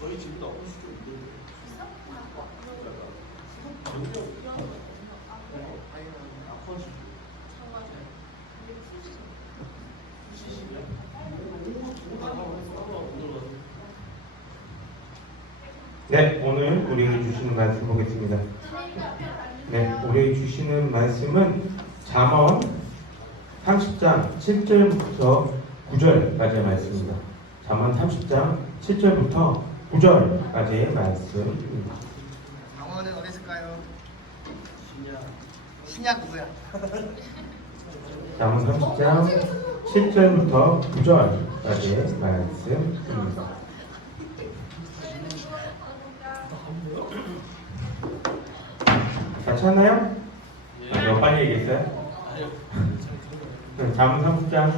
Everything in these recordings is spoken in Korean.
저희 집도 아플 수도 있는데. 네, 오늘 우리에게 주시는 말씀 보겠습니다. 네, 우리에게 주시는 말씀은 잠언 30장 7절부터 9절까지의 말씀입니다. 잠언 30장 7절부터 9절까지의 말씀입니다. 잠언은 어디 있을까요? 신약 누구야? 잠언 30장 7절부터 9절까지의 말씀입니다. 다 찾나요? 너무 빨리 얘기했어요? 잠언 30장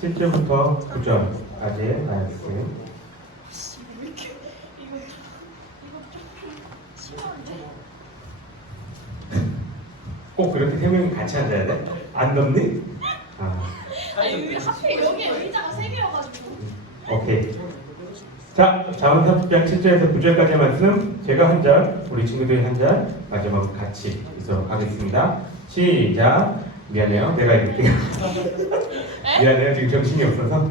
7절부터 9절까지의 말씀. 꼭 그렇게 세 명이 같이 앉아야 돼? 안 덥니? 아니 하필 여기 의자가 3개여가지고. 오케이. 자, 잠언 30장 7절에서 9절까지의 말씀, 제가 한 절, 우리 친구들이 한 절, 마지막으로 같이 있도록 하겠습니다. 시작. 미안해요. 내가 읽을게요. 미안해요. 지금 정신이 없어서.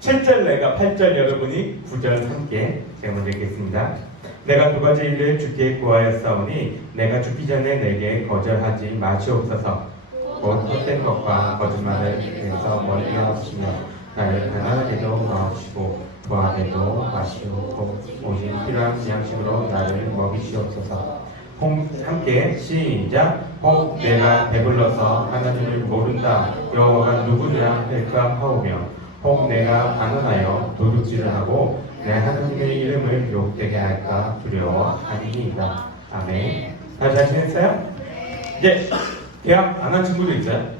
7절 내가, 8절 여러분이, 9절 함께 제가 먼저 읽겠습니다. 내가 두 가지 일을 주께 구하였사오니 내가 죽기 전에 내게 거절하지 마시옵소서. 곧 헛된 것과 거짓말을 입에서 멀리 하시며 나를 가난하게도 마시고 부하게도 마시고 오직 필요한 양식으로 나를 먹이시옵소서. 함께 시작. 혹 내가 배불러서 하나님을 모른다 여호와가 누구냐 할까 하오며 혹 내가 가난하여 도둑질을 하고 내 하나님의 이름을 욕되게 할까 두려워하니이다. 아멘. 다 잘 지냈어요? 이제 계약 안 한 친구도 있어요?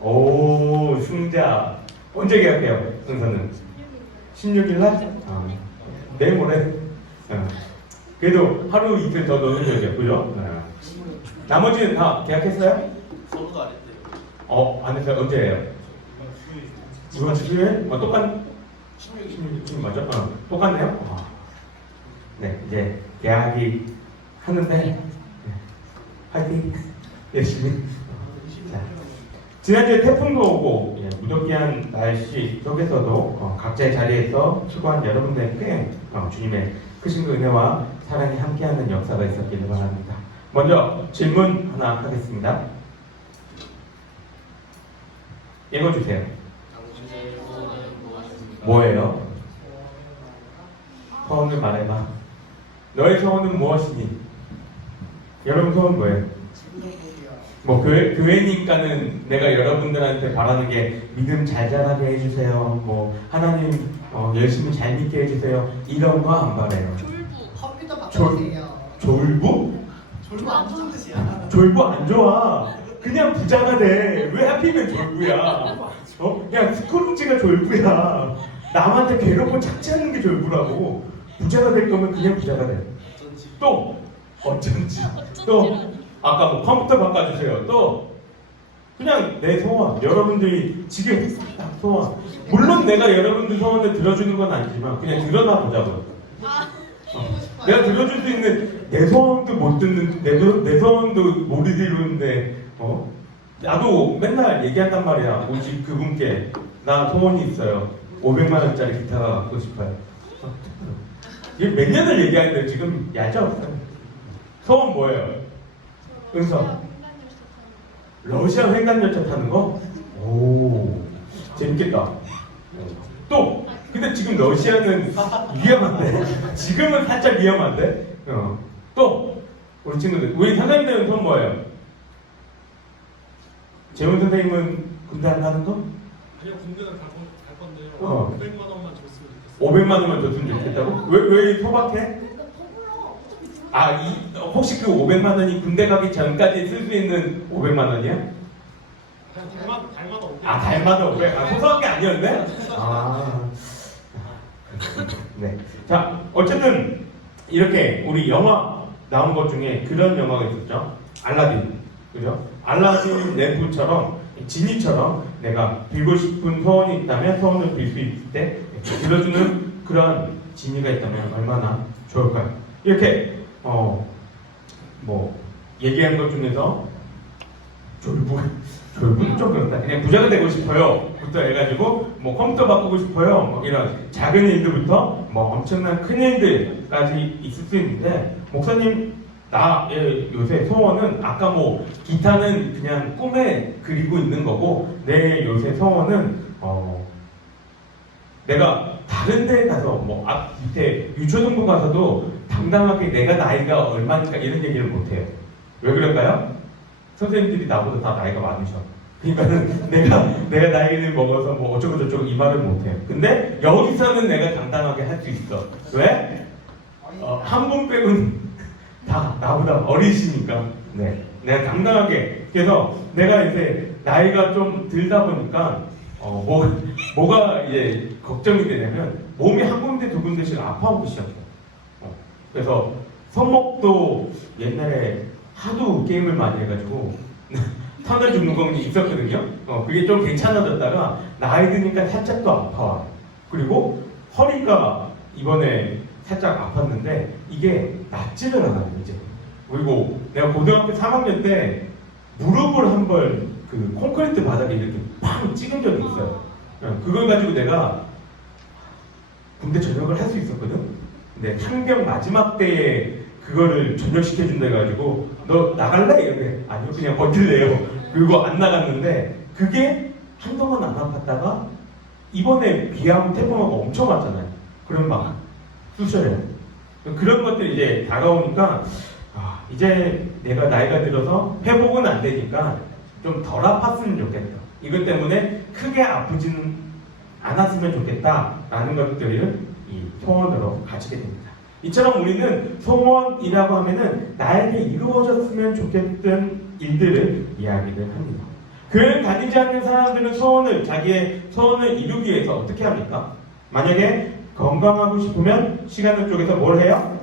오, 승자. 언제 계약해요? 은서는? 16일 날? 내일 모레? 그래도 하루 이틀 더 넣는 거죠, 그죠? 나머지는 다 계약했어요? 서로도 안 했대요. 안 했어요? 언제예요? 이번 주 수요일? 똑같 16일 맞죠? 똑같네요? 네, 이제 계약이 하는데 화이팅! 열심히. 자, 지난주에 태풍도 오고 무더기한 날씨 속에서도 각자의 자리에서 수고한 여러분들께 주님의 크신 은혜와 사랑이 함께하는 역사가 있었기를 바랍니다. 먼저 질문 하나 하겠습니다. 읽어주세요. 뭐예요? 소원을 말해봐. 너의 소원은 무엇이니? 여러분 소원 뭐예요? 뭐 교회니까는 내가 여러분들한테 바라는 게 믿음 잘 자라게 해주세요. 뭐 하나님 열심히 잘 믿게 해주세요. 이런 거 안 바래요. 컴퓨터 바꿔주세요. 졸부? 졸부 안 좋은 뜻이야. 졸부 안 좋아. 그냥 부자가 돼. 왜 하필이면 졸부야? 그냥 스크루지가 졸부야. 남한테 괴롭고 착취하는 게 졸부라고. 부자가 될 거면 그냥 부자가 돼. 또 어쩐지. 또 아까 뭐 컴퓨터 바꿔주세요. 또 그냥 내 소원. 여러분들이 지금 딱 소원. 물론 내가 여러분들 소원을 들어주는 건 아니지만 그냥 들어나 보자고요. 내가 들어줄 수 있는 내 소원도 못 듣는 내 소원도 못 이루는데 나도 맨날 얘기한단 말이야. 오직 그분께 나 소원이 있어요. 500만 원짜리 기타가 갖고 싶어요. 이게 몇 년을 얘기하는데 지금 얄짤없어요. 소원 뭐예요? 은서. 러시아 횡단열차 타는 거? 오, 재밌겠다. 또 근데 지금 러시아는 위험한데? 지금은 살짝 위험한데? 또 우리 친구들, 우리 선생님들은 돈 뭐예요? 재훈 선생님은 군대 안 가는 거? 아니요, 군대는 갈 건데요. 500만 원만 줬으면 좋겠어요. 500만 원만 줬으면 좋겠다고? 왜 소박해? 혹시 그 500만 원이 군대 가기 전까지 쓸 수 있는 500만 원이야? 달마다 500. 달마다 500. 소소한 게 아니었네? 네. 자, 어쨌든 이렇게 우리 영화 나온 것 중에 그런 영화가 있었죠. 알라딘. 그죠? 알라딘 램프처럼 지니처럼 내가 빌고 싶은 소원이 있다면 소원을 빌 수 있을 때 들어주는 그런 진이가 있다면 얼마나 좋을까요? 이렇게 뭐 얘기한 것 중에서 졸부는 좀 그렇다. 그냥 부자가 되고 싶어요. 부터 해가지고 뭐 컴퓨터 바꾸고 싶어요. 뭐 이런 작은 일들부터 뭐 엄청난 큰 일들까지 있을 수 있는데 목사님 나의 요새 소원은 아까 뭐 기타는 그냥 꿈에 그리고 있는 거고 내 요새 소원은 내가 다른 데 가서 뭐 앞 밑에 유초등부 가서도 당당하게 내가 나이가 얼마니까 이런 얘기를 못해요. 왜 그럴까요? 선생님들이 나보다 다 나이가 많으셔. 그러니까는 내가 나이를 먹어서 뭐 어쩌고 저쩌고 이 말을 못해요. 근데 여기서는 내가 당당하게 할 수 있어. 왜? 한 분 빼고는 다 나보다 어리시니까. 네, 내가 당당하게. 그래서 내가 이제 나이가 좀 들다 보니까 뭐가 이제 걱정이 되냐면 몸이 한 군데 두 군데씩 아파오기 시작해요. 그래서 손목도 옛날에 하도 게임을 많이 해가지고 터널 죽는 건 있었거든요. 그게 좀 괜찮아졌다가 나이 드니까 살짝 또 아파와요. 그리고 허리가 이번에 살짝 아팠는데 이게 낫지를 않아요 이제. 그리고 내가 고등학교 3학년 때 무릎을 한 번 그 콘크리트 바닥에 이렇게 팡 찍은 적이 있어요. 그걸 가지고 내가 군대 전역을 할 수 있었거든. 근데 상병 마지막 때에 그거를 전역시켜준다 해가지고 너 나갈래? 이렇게 아니요 그냥 버틸래요. 그리고 안 나갔는데 그게 한동안 안 아팠다가 이번에 비하고 태풍하고 엄청 왔잖아요. 그럼 막 쑤셔요. 그런 것들이 이제 다가오니까 이제 내가 나이가 들어서 회복은 안 되니까 좀 덜 아팠으면 좋겠다. 이것 때문에 크게 아프지는 않았으면 좋겠다라는 것들을 이 소원으로 가지게 됩니다. 이처럼 우리는 소원이라고 하면은 나에게 이루어졌으면 좋겠던 일들을 이야기를 합니다. 교회를 다니지 않는 사람들은 자기의 소원을 이루기 위해서 어떻게 합니까? 만약에 건강하고 싶으면 시간을 쪼개서 뭘 해요?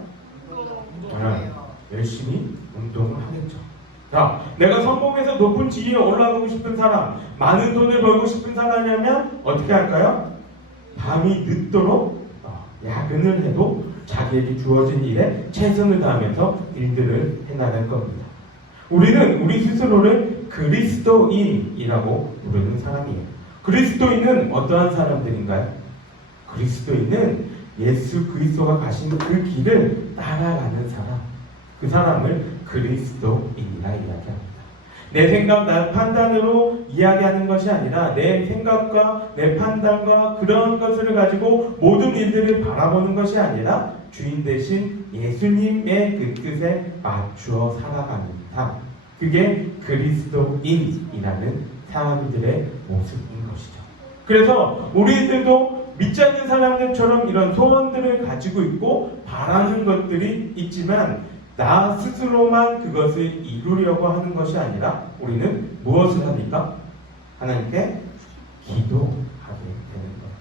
열심히 운동을 하겠죠. 자, 내가 성공해서 높은 지위에 올라가고 싶은 사람, 많은 돈을 벌고 싶은 사람이라면 어떻게 할까요? 밤이 늦도록 야근을 해도 자기에게 주어진 일에 최선을 다하면서 일들을 해나갈 겁니다. 우리는 우리 스스로를 그리스도인이라고 부르는 사람이에요. 그리스도인은 어떠한 사람들인가요? 그리스도인은 예수 그리스도가 가신 그 길을 따라가는 사람, 그 사람을 그리스도인이라 이야기합니다. 내 생각, 나 판단으로 이야기하는 것이 아니라 내 생각과 내 판단과 그런 것을 가지고 모든 일들을 바라보는 것이 아니라 주인 대신 예수님의 그 뜻에 맞추어 살아가는 삶. 그게 그리스도인이라는 사람들의 모습인 것이죠. 그래서 우리들도 믿지 않는 사람들처럼 이런 소원들을 가지고 있고 바라는 것들이 있지만 나 스스로만 그것을 이루려고 하는 것이 아니라 우리는 무엇을 합니까? 하나님께 기도하게 되는 거예요.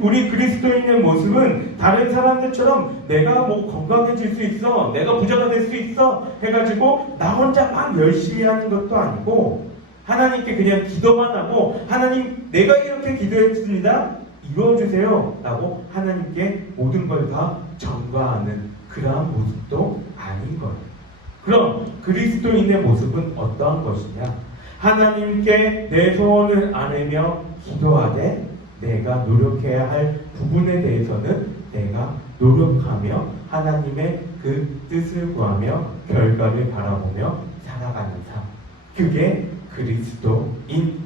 우리 그리스도인의 모습은 다른 사람들처럼 내가 뭐 건강해질 수 있어, 내가 부자가 될 수 있어 해가지고 나 혼자 막 열심히 하는 것도 아니고 하나님께 그냥 기도만 하고 하나님 내가 이렇게 기도했습니다. 이루어주세요 라고 하나님께 모든 걸 다 전가하는 그러한 모습도 아닌 거예요. 그럼 그리스도인의 모습은 어떠한 것이냐? 하나님께 내 소원을 아뢰며 기도하되 내가 노력해야 할 부분에 대해서는 내가 노력하며 하나님의 그 뜻을 구하며 결과를 바라보며 살아가는 삶. 그게 그리스도인.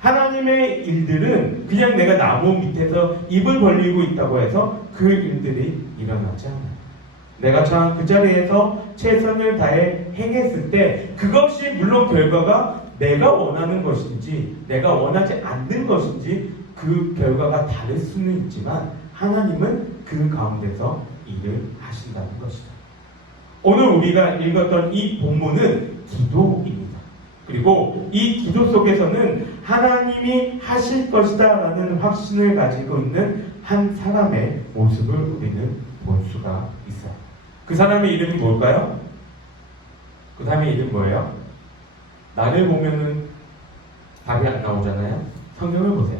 하나님의 일들은 그냥 내가 나무 밑에서 입을 벌리고 있다고 해서 그 일들이 일어나지 않아요. 내가 참 그 자리에서 최선을 다해 행했을 때 그것이 물론 결과가 내가 원하는 것인지 내가 원하지 않는 것인지 그 결과가 다를 수는 있지만 하나님은 그 가운데서 일을 하신다는 것이죠. 오늘 우리가 읽었던 이 본문은 기도입니다. 그리고 이 기도 속에서는 하나님이 하실 것이다 라는 확신을 가지고 있는 한 사람의 모습을 우리는 볼 수가 있어요. 그 사람의 이름이 뭘까요? 그 사람의 이름 뭐예요? 나를 보면은 답이 안 나오잖아요. 성경을 보세요.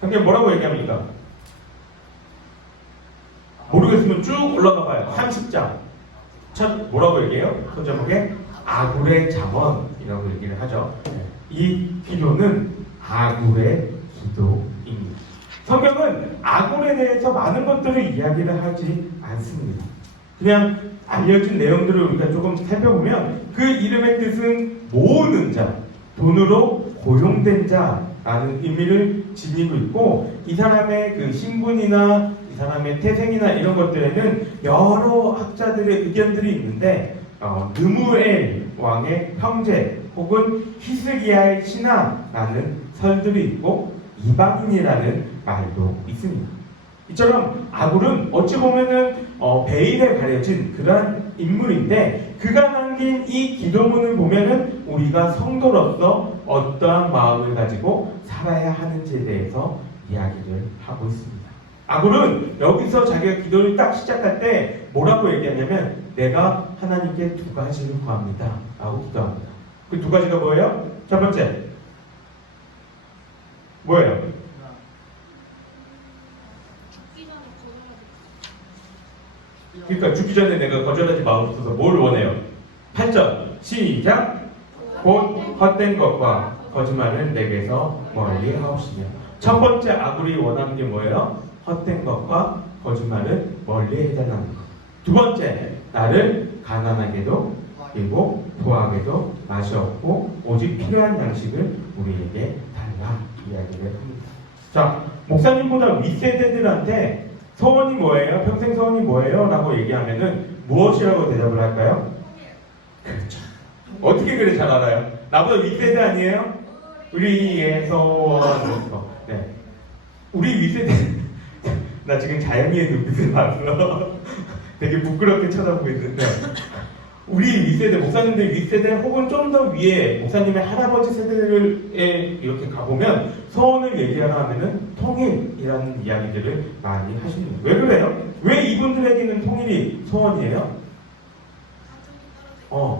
성경 뭐라고 얘기합니까? 모르겠으면 쭉 올라가 봐요. 30장. 첫 뭐라고 얘기해요? 첫 제목에 아굴의 잠언이라고 얘기를 하죠. 이 기도는 아굴의 기도입니다. 성경은 아굴에 대해서 많은 것들을 이야기를 하지 않습니다. 그냥 알려진 내용들을 우리가 조금 살펴보면 그 이름의 뜻은 모으는 자, 돈으로 고용된 자라는 의미를 지니고 있고, 이 사람의 그 신분이나 이 사람의 태생이나 이런 것들에는 여러 학자들의 의견들이 있는데, 느무엘 왕의 형제 혹은 히스기야의 신하라는 설들이 있고 이방인이라는 말도 있습니다. 이처럼 아굴은 어찌 보면은 베일에 가려진 그러한 인물인데, 그가 남긴 이 기도문을 보면은 우리가 성도로서 어떠한 마음을 가지고 살아야 하는지에 대해서 이야기를 하고 있습니다. 아굴은 여기서 자기가 기도를 딱 시작할 때 뭐라고 얘기하냐면, 내가 하나님께 두 가지를 구합니다 라고 기도합니다. 그 두 가지가 뭐예요? 첫 번째 뭐예요? 죽기 전에 거절하지. 그러니까 죽기 전에 내가 거절하지 마옵소서. 뭘 원해요? 8절 시작. 곧 헛된 것과 거짓말을 내게서 멀리 하옵시며. 첫 번째 아굴이 원하는 게 뭐예요? 헛된 것과 거짓말을 멀리 해달라는 것. 두 번째, 나를 가난하게도 그리고 부하게도 맛이 없고 오직 필요한 양식을 우리에게 달라 이야기를 합니다. 자, 목사님보다 윗세대들한테 소원이 뭐예요? 평생 소원이 뭐예요? 라고 얘기하면은 무엇이라고 대답을 할까요? 그렇죠. 어떻게 그래 잘 알아요? 나보다 윗세대 아니에요? 우리의 소원. 네. 우리 윗세대 나 지금 자연이의 눈빛을 봤어. 되게 부끄럽게 쳐다보고 있는데, 우리 윗세대, 목사님들 윗세대 혹은 좀 더 위에 목사님의 할아버지 세대에 이렇게 가보면 소원을 얘기하라 하면은 통일이라는 이야기들을 많이 하십니다. 왜 그래요? 왜 이분들에게는 통일이 소원이에요?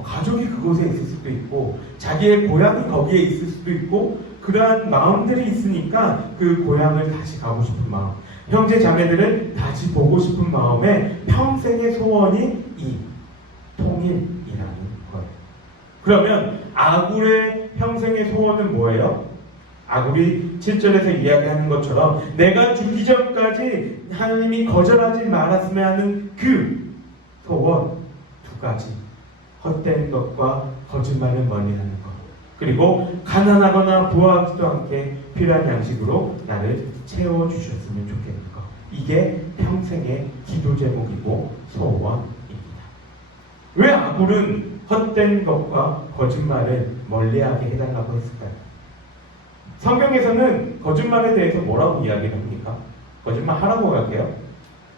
가족이 그곳에 있을 수도 있고 자기의 고향이 거기에 있을 수도 있고 그러한 마음들이 있으니까 그 고향을 다시 가고 싶은 마음, 형제 자매들을 다시 보고 싶은 마음에 평생의 소원이 이 통일이라는 거예요. 그러면 아굴의 평생의 소원은 뭐예요? 아굴이 7절에서 이야기하는 것처럼 내가 죽기 전까지 하나님이 거절하지 말았으면 하는 그 소원 두 가지, 헛된 것과 거짓말을 멀리 하는 것, 그리고 가난하거나 부하지도 않게 필요한 양식으로 나를 채워주셨으면 좋겠는 것. 이게 평생의 기도 제목이고 소원입니다. 왜 아굴은 헛된 것과 거짓말을 멀리하게 해달라고 했을까요? 성경에서는 거짓말에 대해서 뭐라고 이야기를 합니까? 거짓말 하라고 할게요.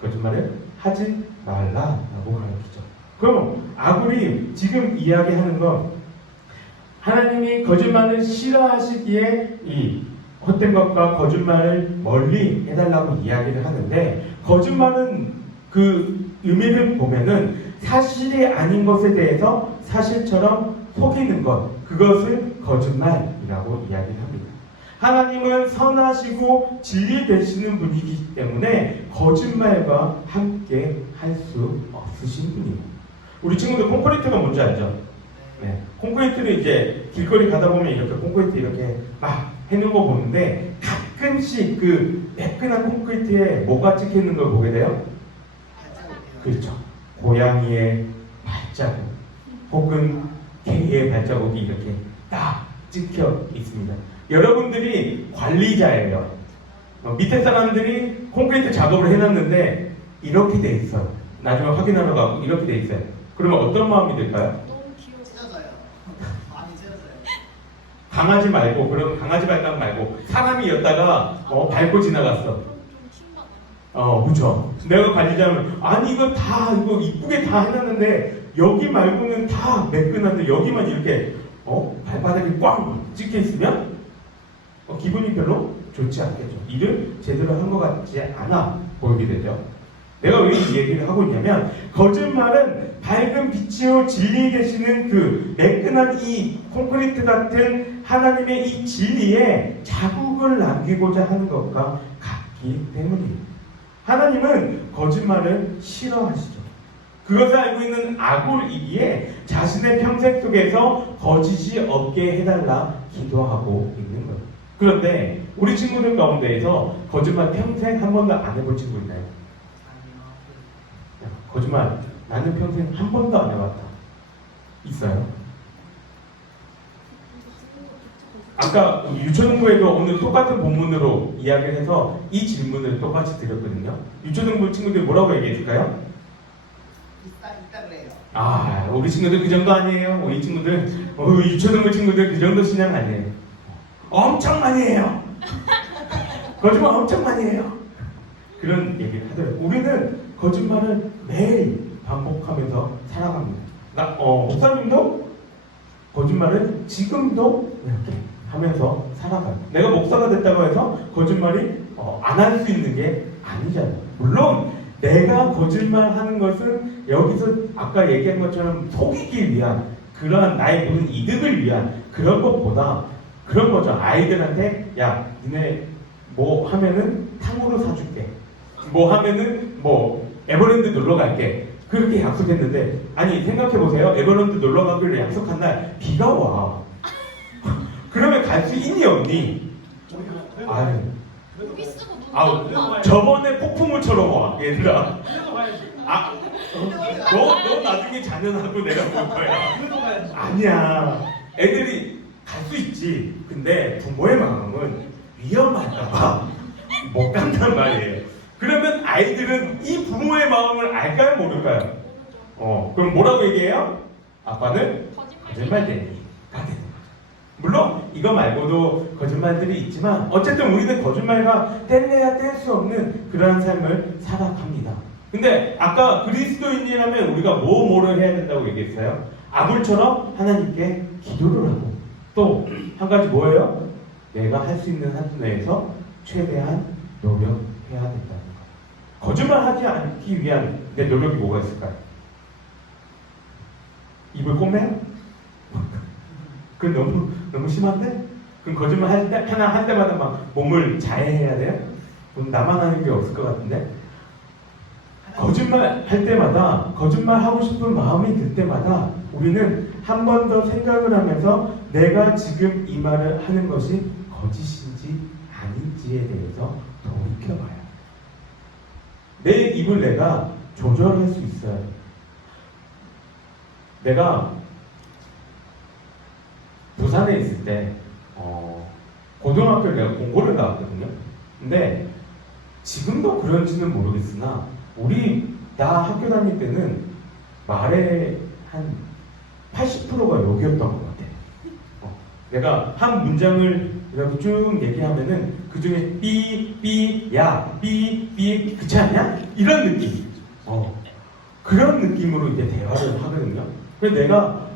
거짓말을 하지 말라라고 가르치죠. 그럼 아굴이 지금 이야기하는 건 하나님이 거짓말을 싫어하시기에 이 헛된 것과 거짓말을 멀리 해달라고 이야기를 하는데, 거짓말은 그 의미를 보면은 사실이 아닌 것에 대해서 사실처럼 속이는 것, 그것을 거짓말이라고 이야기를 합니다. 하나님은 선하시고 진리 되시는 분이기 때문에 거짓말과 함께 할 수 없으신 분입니다. 우리 친구들 콘크리트가 뭔지 알죠? 네. 콘크리트를 이제 길거리 가다 보면 이렇게 콘크리트 이렇게 막 해놓은 거 보는데 가끔씩 그 매끈한 콘크리트에 뭐가 찍혀 있는 걸 보게 돼요? 그렇죠. 고양이의 발자국 혹은 개의 발자국이 이렇게 딱 찍혀 있습니다. 여러분들이 관리자예요. 밑에 사람들이 콘크리트 작업을 해놨는데 이렇게 돼 있어요. 나중에 확인하러 가고 이렇게 돼 있어요. 그러면 어떤 마음이 들까요? 너무 귀여워. 찢어져요. 많이 찢어져요. 강아지 말고, 그럼 강아지 발가락 말고 사람이었다가 밟고 지나갔어. 그럼 좀 킹받아. 그죠. 내가 관리자면 아니 이거 다 이거 이쁘게 다 해놨는데 여기 말고는 다 매끈한데 여기만 이렇게 발바닥이 꽝 찍혀 있으면 기분이 별로 좋지 않겠죠. 일을 제대로 한 것 같지 않아 보이게 되죠. 내가 왜 이 얘기를 하고 있냐면, 거짓말은 밝은 빛이요 진리 되시는 그 매끈한 이 콘크리트 같은 하나님의 이 진리에 자국을 남기고자 하는 것과 같기 때문입니다. 하나님은 거짓말을 싫어하시죠. 그것을 알고 있는 아굴이기에 자신의 평생 속에서 거짓이 없게 해달라 기도하고 있는 거예요. 그런데 우리 친구들 가운데에서 거짓말 평생 한 번도 안 해본 친구 있나요? 거짓말 나는 평생 한 번도 안 해봤다. 있어요? 아까 유초등부에도 오늘 똑같은 본문으로 이야기를 해서 이 질문을 똑같이 드렸거든요. 유초등부 친구들 뭐라고 얘기했을까요? 있다 그래요. 아, 우리 친구들 그 정도 아니에요. 우리 친구들, 유초등부 친구들 그 정도 신앙 아니에요. 엄청 많이 해요. 거짓말 엄청 많이 해요. 그런 얘기를 하더라고요. 우리는 거짓말을 매일 반복하면서 살아갑니다. 목사님도 거짓말을 지금도 이렇게 하면서 살아가요. 내가 목사가 됐다고 해서 거짓말이 안 할 수 있는 게 아니잖아요. 물론 내가 거짓말하는 것은 여기서 아까 얘기한 것처럼 속이기 위한 그러한 나의 무슨 이득을 위한 그런 것보다 그런 거죠. 아이들한테 야 니네 뭐 하면은 탕후루 사줄게. 뭐 하면은 뭐 에버랜드 놀러 갈게. 그렇게 약속했는데 아니 생각해보세요. 에버랜드 놀러 가기로 약속한 날 비가 와. 그러면 갈 수 있니 없니? 아유. 여기 쓰고 눈 아우 감고 저번에 폭풍우처럼 와 얘들아. 그래도 가야지. 너 나중에 자녀하고 내가 볼 거야. 그래도 가야지. 아니야. 애들이 갈 수 있지. 근데 부모의 마음은 위험할까봐 못 간단 말이에요. 그러면 아이들은 이 부모의 마음을 알까요, 모를까요? 그럼 뭐라고 얘기해요? 아빠는 거짓말쟁이가 되는 거죠. 물론 이거 말고도 거짓말들이 있지만 어쨌든 우리는 거짓말과 뗄래야 뗄 수 없는 그러한 삶을 살아갑니다. 근데 아까 그리스도인이라면 우리가 뭐를 해야 된다고 얘기했어요? 아굴처럼 하나님께 기도를 하고 또 한 가지 뭐예요? 내가 할 수 있는 한도 내에서 최대한 노력해야 된다는 거. 거짓말하지 않기 위한 내 노력이 뭐가 있을까요? 입을 꼬매요? 그건 너무 심한데? 그럼 거짓말 할 때마다 막 몸을 자해해야 돼요? 그럼 나만 하는 게 없을 것 같은데? 거짓말 할 때마다, 거짓말 하고 싶은 마음이 들 때마다 우리는 한 번 더 생각을 하면서 내가 지금 이 말을 하는 것이 거짓인지 아닌지에 대해서 돌이켜봐요. 내 입을 내가 조절할 수 있어요. 내가 부산에 있을 때 고등학교를 내가 공고를 나왔거든요. 근데 지금도 그런지는 모르겠으나 나 학교 다닐 때는 말의 한 80%가 욕이었던 것 같아. 내가 한 문장을 이렇게 쭉 얘기하면은 그 중에 야, 그렇지 않냐? 이런 느낌. 그런 느낌으로 이제 대화를 하거든요. 그래서 내가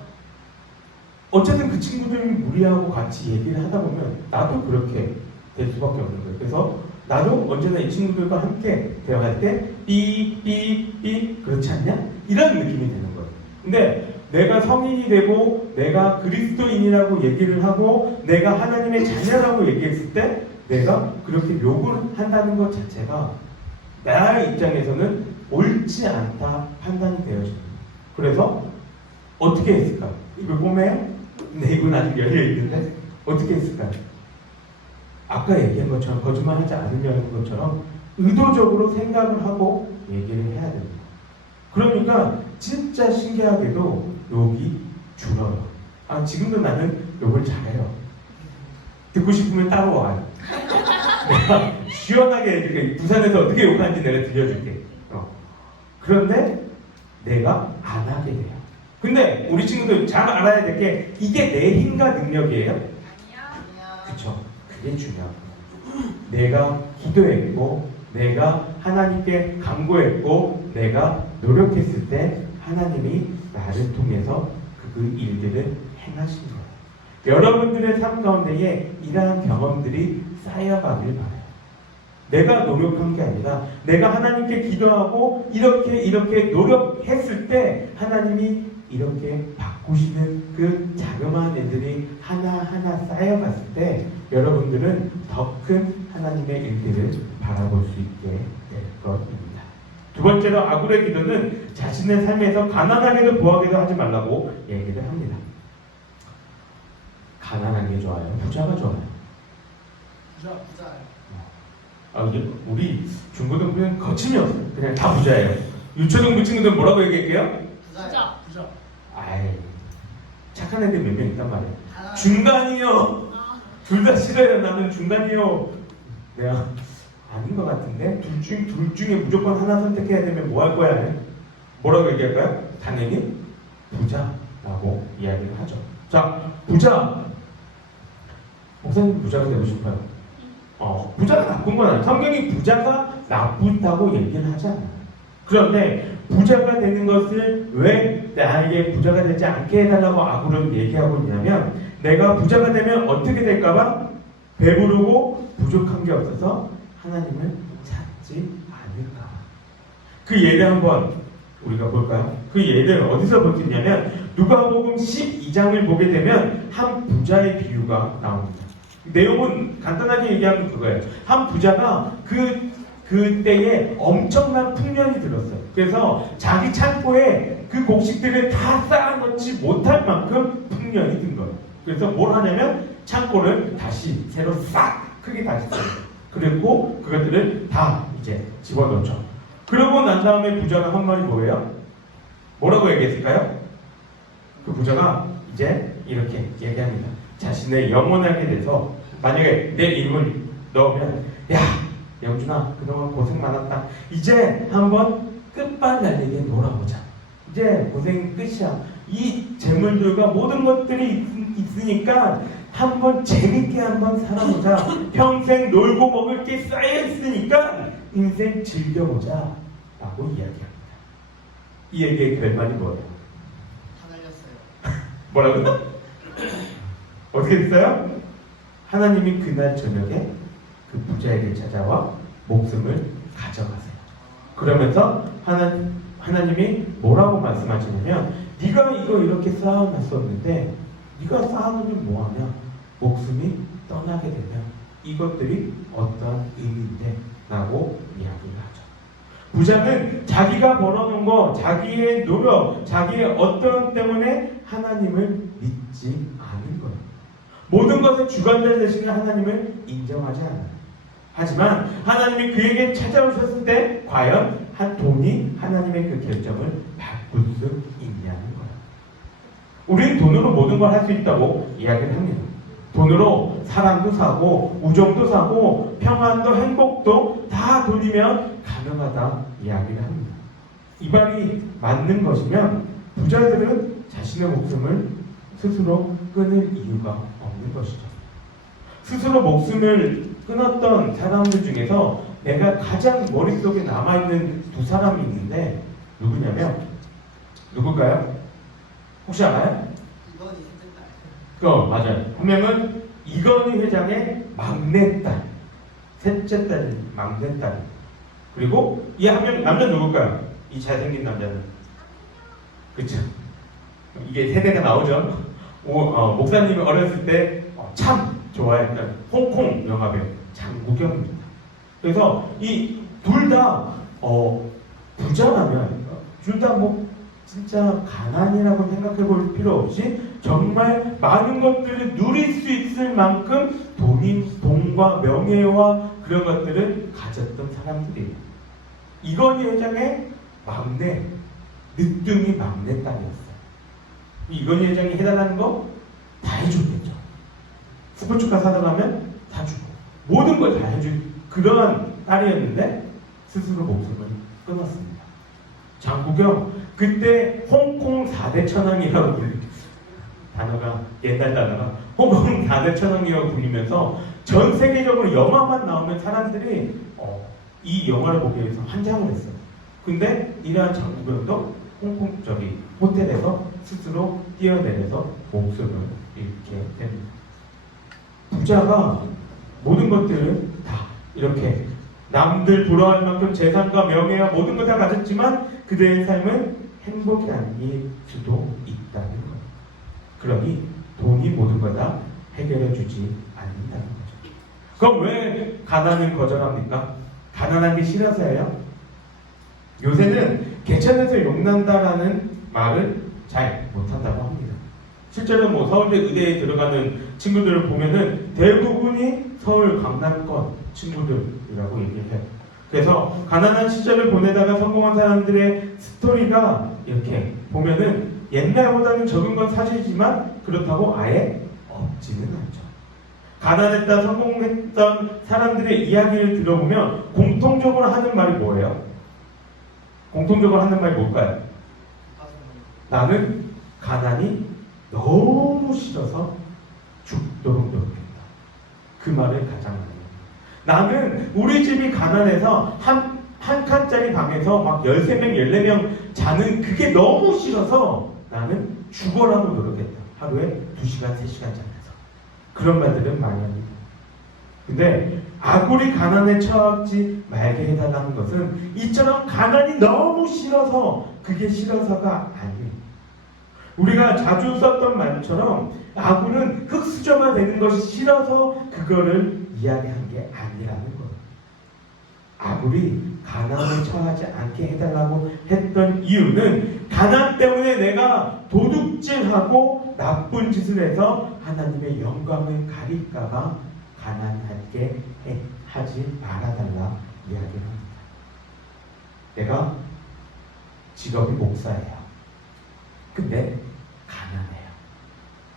어쨌든 그 친구들 무리하고 같이 얘기를 하다 보면 나도 그렇게 될 수밖에 없는 거예요. 그래서 나도 언제나 이 친구들과 함께 대화할 때 그렇지 않냐? 이런 느낌이 드는 거예요. 근데 내가 성인이 되고 내가 그리스도인이라고 얘기를 하고 내가 하나님의 자녀라고 얘기했을 때 내가 그렇게 욕을 한다는 것 자체가 나의 입장에서는 옳지 않다 판단이 되어집니다. 그래서 어떻게 했을까? 입을 꼬매요? 내 입은 아직 열려있는데 어떻게 했을까요? 아까 얘기한 것처럼 거짓말하지 않으려는 것처럼 의도적으로 생각을 하고 얘기를 해야 됩니다. 그러니까 진짜 신기하게도 욕이 줄어요. 지금도 나는 욕을 잘해요. 듣고 싶으면 따로 와요. 내가 시원하게 이렇게 부산에서 어떻게 욕하는지 내가 들려줄게. 그런데 내가 안 하게 돼요. 근데 우리 친구들 잘 알아야 될 게 이게 내 힘과 능력이에요? 아니야. 그쵸. 그게 중요합니다. 내가 기도했고 내가 하나님께 간구했고 내가 노력했을 때 하나님이 나를 통해서 그 일들을 행하신 거예요. 여러분들의 삶 가운데에 이러한 경험들이 쌓여가길 바라요. 내가 노력한 게 아니라 내가 하나님께 기도하고 이렇게 노력했을 때 하나님이 이렇게 바꾸시는 그 자그마한 애들이 하나하나 쌓여갔을 때 여러분들은 더 큰 하나님의 일들을 바라볼 수 있게 될 것입니다. 두 번째로 아굴의 기도는 자신의 삶에서 가난하게도 부하게도 하지 말라고 얘기를 합니다. 가난한 게 좋아요? 부자가 좋아요? 부자예요. 이게 우리 중고등부는 거침이 없어요. 그냥 다 부자예요. 유초등부 친구들 뭐라고 얘기할게요? 부자예요. 부자. 아이, 착한 애들 몇 명 있단 말이에요. 가난- 중간이요. 아, 둘 다 싫어요. 나는 중간이요. 내가 아닌 것 같은데 둘 중에 무조건 하나 선택해야 되면 뭐 할 거야? 뭐라고 얘기할까요? 당연히 부자라고 이야기를 하죠. 자, 부자. 목사님 부자가 되고 싶어요. 부자가 나쁜 건 아니에요. 성경이 부자가 나쁘다고 얘기를 하지 않아요. 그런데 부자가 되는 것을 왜 나에게 부자가 되지 않게 해달라고 아굴은 얘기하고 있냐면 내가 부자가 되면 어떻게 될까봐 배부르고 부족한 게 없어서 하나님을 찾지 않을까. 그 예를 한번 우리가 볼까요? 그 예를 어디서 볼 수 있냐면 누가복음 12장을 보게 되면 한 부자의 비유가 나옵니다. 내용은 간단하게 얘기하면 그거예요. 한 부자가 그때에 엄청난 풍년이 들었어요. 그래서 자기 창고에 그 곡식들을 다 쌓아놓지 못할 만큼 풍년이 든 거예요. 그래서 뭘 하냐면 창고를 다시 새로 싹 크게 다시 써요. 그리고 그것들을 다 이제 집어넣죠. 그러고 난 다음에 부자가 한 말이 뭐예요? 뭐라고 얘기했을까요? 그 부자가 이제 이렇게 얘기합니다. 자신의 영원하게 돼서 만약에 내 이름을 넣으면 야 영준아 그동안 고생 많았다. 이제 한번 끝발날리게 놀아보자. 이제 고생 끝이야. 이 재물들과 모든 것들이 있으니까 한번 재밌게 한번 살아보자. 평생 놀고 먹을 게 쌓여있으니까 인생 즐겨보자 라고 이야기합니다. 이 얘기의 결말이 뭐예요? 다 날렸어요. 뭐라고요? 어떻게 됐어요? 하나님이 그날 저녁에 그 부자에게 찾아와 목숨을 가져가세요. 그러면서 하나님이 뭐라고 말씀하시냐면 네가 이거 이렇게 쌓아놨었는데 네가 쌓아놓으면 뭐하냐? 목숨이 떠나게 되면 이것들이 어떤 의미인데? 라고 이야기를 하죠. 부자는 자기가 벌어놓은 거, 자기의 노력, 자기의 어떤 때문에 하나님을 믿지 않은 거예요. 모든 것의 주관자 되시는 하나님을 인정하지 않아요. 하지만 하나님이 그에게 찾아오셨을 때 과연 한 돈이 하나님의 그 결정을 바꿀 수 있냐는 거예요. 우리는 돈으로 모든 걸 할 수 있다고 이야기를 합니다. 돈으로 사랑도 사고 우정도 사고 평안도 행복도 다 돈이면 가능하다 이야기를 합니다. 이 말이 맞는 것이면 부자들은 자신의 목숨을 스스로 끊을 이유가 없는 것이죠. 스스로 목숨을 끊었던 사람들 중에서 내가 가장 머릿속에 남아있는 두 사람이 있는데 누구냐면 누굴까요? 혹시 알아요? 이건희 셋째 딸. 맞아요. 한 명은 이건희 회장의 막내딸, 셋째 딸, 막내딸. 그리고 이 한 명 남자 누굴까요? 이 잘생긴 남자는. 그쵸? 이게 세대가 나오죠. 목사님이 어렸을 때 참 좋아했던 홍콩 영화배우 장국영입니다. 그래서 이 둘 다 부자라면 둘 다 뭐 진짜 가난이라고 생각해 볼 필요 없이 정말 많은 것들을 누릴 수 있을 만큼 돈과 명예와 그런 것들을 가졌던 사람들이에요. 이건희 회장의 막내, 늦둥이 막내 딸이었어요. 이건희 회장이 해달라는 거 다 해줬겠죠. 스포츠카 사다 가면 다 주고 모든 걸 다 해줄 그러한 딸이었는데 스스로 목숨을 끊었습니다. 장국영 그때 홍콩 4대 천왕이라고 불리죠. 단어가 옛날 단어가 홍콩 4대 천왕이라고 불리면서 전 세계적으로 영화만 나오면 사람들이 이 영화를 보기 위해서 환장을 했어요. 근데 이러한 장국영도 홍콩 호텔에서 스스로 뛰어내려서 목숨을 잃게 됩니다. 부자가 모든 것들을 다 이렇게 남들 부러워할 만큼 재산과 명예와 모든 걸 다 가졌지만 그들의 삶은 행복이 아닐 수도 있다는 거예요. 그러니 돈이 모든 걸 다 해결해 주지 않는다는 거죠. 그럼 왜 가난을 거절합니까? 가난한 게 싫어서예요? 요새는 개천에서 욕난다라는 말을 잘 못한다고 합니다. 실제로 뭐 서울대 의대에 들어가는 친구들을 보면은 대부분이 서울 강남권 친구들이라고 얘기해요. 그래서 가난한 시절을 보내다가 성공한 사람들의 스토리가 이렇게 보면은 옛날보다는 적은 건 사실이지만 그렇다고 아예 없지는 않죠. 가난했다 성공했던 사람들의 이야기를 들어보면 공통적으로 하는 말이 뭐예요? 공통적으로 하는 말이 뭘까요? 나는 가난이 너무 싫어서 죽도록 노력했다. 그 말을 가장 많이 해요. 나는 우리 집이 가난해서 한 칸짜리 방에서 막 13명, 14명 자는 그게 너무 싫어서 나는 죽어라고 노력했다. 하루에 2시간, 3시간 자면서. 그런 말들은 많이 합니다. 근데 아구리 가난에 처하지 말게 해달라는 것은 이처럼 가난이 너무 싫어서 그게 싫어서가 아니에요. 우리가 자주 썼던 말처럼 아구는 흙수저가 되는 것이 싫어서 그거를 이야기한 게 아니라는 거예요. 아굴이 가난에 처하지 않게 해달라고 했던 이유는 가난 때문에 내가 도둑질하고 나쁜 짓을 해서 하나님의 영광을 가릴까봐 가난하게 하지 말아달라 이야기를 합니다. 내가 직업이 목사예요. 근데 가난해요.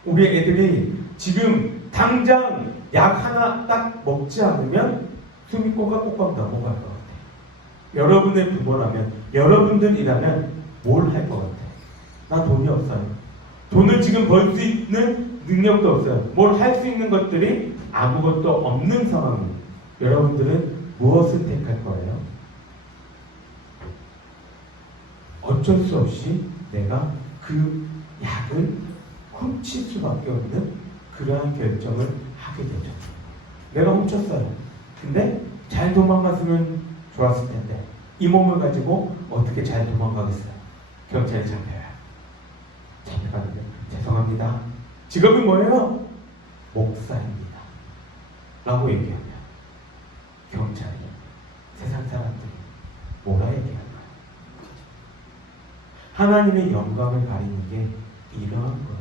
우리 애들이 지금 당장 약 하나 딱 먹지 않으면 숨이 꼬각꼬각 넘어갈 것 같아요. 여러분의 부모라면, 여러분들이라면 뭘 할 것 같아요? 나 돈이 없어요. 돈을 지금 벌 수 있는 능력도 없어요. 뭘 할 수 있는 것들이 아무것도 없는 상황입니다. 여러분들은 무엇을 택할 거예요? 어쩔 수 없이 내가 그 약을 훔칠 수밖에 없는 그러한 결정을 하게 되죠. 내가 훔쳤어요. 근데 잘 도망갔으면 좋았을 텐데 이 몸을 가지고 어떻게 잘 도망가겠어요? 경찰에 잡혀요. 잡혀가는데 죄송합니다. 직업이 뭐예요? 목사입니다. 라고 얘기하면 경찰이 세상 사람들이 뭐라 얘기할까요? 하나님의 영광을 가리는 게 이러한 거예요.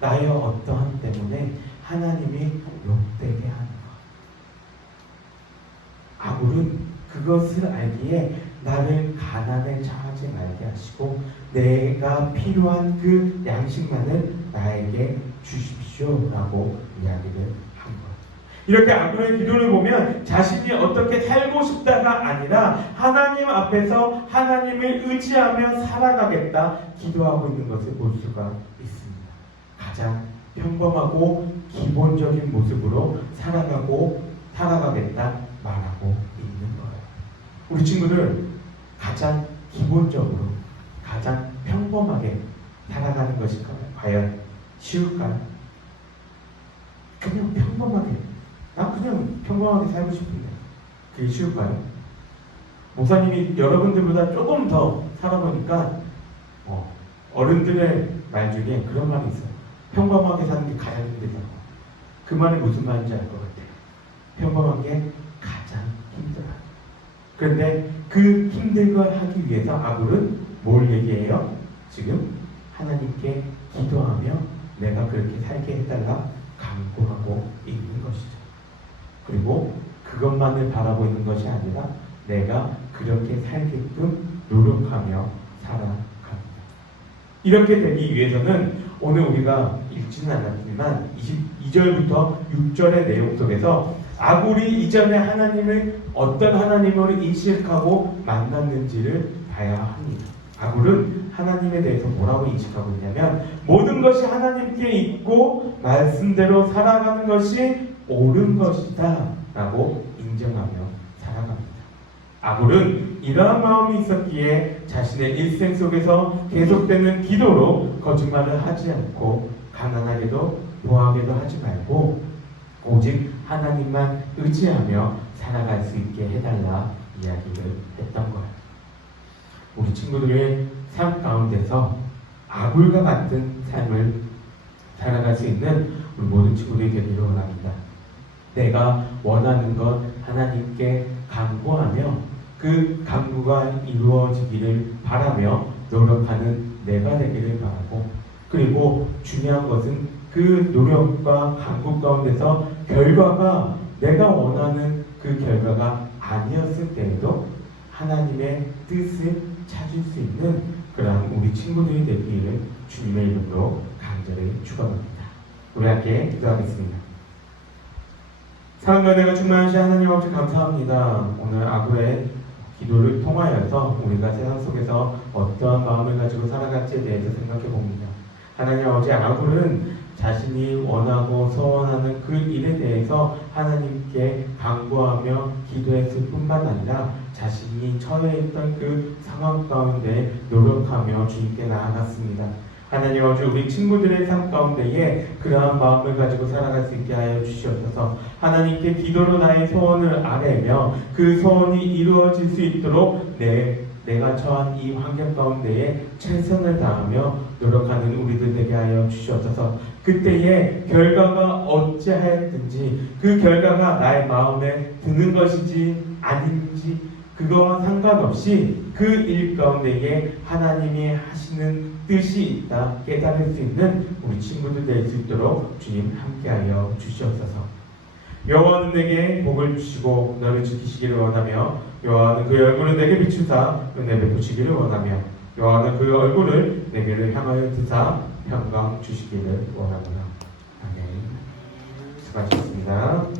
나의 어떠함 때문에 하나님이 욕되게 하는 것. 아굴은 그것을 알기에 나를 가난에 처하지 말게 하시고 내가 필요한 그 양식만을 나에게 주십시오 라고 이야기를 한 거예요. 이렇게 아굴의 기도를 보면 자신이 어떻게 살고 싶다가 아니라 하나님 앞에서 하나님을 의지하며 살아가겠다 기도하고 있는 것을 볼 수가 있습니다. 가장 평범하고 기본적인 모습으로 살아가겠다 말하고 있는 거예요. 우리 친구들 가장 기본적으로 가장 평범하게 살아가는 것이 과연 쉬울까요? 그냥 평범하게 나 그냥 평범하게 살고 싶은데 그게 쉬울까요? 목사님이 여러분들보다 조금 더 살아보니까 어른들의 말 중에 그런 말이 있어요. 평범하게 사는 게 가장 힘들다고. 그 말이 무슨 말인지 알 것 같아요. 평범한 게 가장 힘들어요. 그런데 그 힘든 걸 하기 위해서 아굴은 뭘 얘기해요? 지금 하나님께 기도하며 내가 그렇게 살게 해달라 간구하고 있는 것이죠. 그리고 그것만을 바라고 있는 것이 아니라 내가 그렇게 살게끔 노력하며 살아갑니다. 이렇게 되기 위해서는 오늘 우리가 읽지는 않았지만 22절부터 6절의 내용 속에서 아굴이 이전에 하나님을 어떤 하나님으로 인식하고 만났는지를 봐야 합니다. 아굴은 하나님에 대해서 뭐라고 인식하고 있냐면 모든 것이 하나님께 있고 말씀대로 살아가는 것이 옳은 것이다 라고 인정하며 살아갑니다. 아굴은 이러한 마음이 있었기에 자신의 일생 속에서 계속되는 기도로 거짓말을 하지 않고 가난하게도 노하게도 하지 말고 오직 하나님만 의지하며 살아갈 수 있게 해달라 이야기를 했던 거예요. 우리 친구들의 삶 가운데서 아굴과 같은 삶을 살아갈 수 있는 우리 모든 친구들이 되기를 원합니다. 내가 원하는 것 하나님께 간구하며 그 간구가 이루어지기를 바라며 노력하는 내가 되기를 바라고, 그리고 중요한 것은 그 노력과 간구 가운데서 결과가 내가 원하는 그 결과가 아니었을 때에도 하나님의 뜻을 찾을 수 있는 그러한 우리 친구들이 되기를 주님의 이름으로 간절히 축원합니다. 우리 함께 기도하겠습니다. 사랑과 은혜가 충만하신 하나님 아버지 감사합니다. 오늘 아구의 기도를 통하여서 우리가 세상 속에서 어떠한 마음을 가지고 살아갈지에 대해서 생각해 봅니다. 하나님 아버지, 아굴은 자신이 원하고 소원하는 그 일에 대해서 하나님께 간구하며 기도했을 뿐만 아니라 자신이 처해 있던 그 상황 가운데 노력하며 주님께 나아갔습니다. 하나님 아버지, 우리 친구들의 삶 가운데에 그러한 마음을 가지고 살아갈 수 있게 하여 주시옵소서. 하나님께 기도로 나의 소원을 아뢰며 그 소원이 이루어질 수 있도록 내가 처한 이 환경 가운데에 최선을 다하며 노력하는 우리들 되게 하여 주시옵소서. 그때의 결과가 어찌하였든지 그 결과가 나의 마음에 드는 것인지 아닌지 그거와 상관없이 그 일 가운데에 하나님이 하시는 뜻이 있다 깨달을 수 있는 우리 친구들 될 수 있도록 주님 함께하여 주시옵소서. 여호와는 내게 복을 주시고 너를 지키시기를 원하며 여호와는 그 얼굴을 내게 비추사 은혜 베푸시기를 원하며 여호와는 그 얼굴을 내게를 향하여 드사 평강 주시기를 원하노라. 아멘. 수고하셨습니다.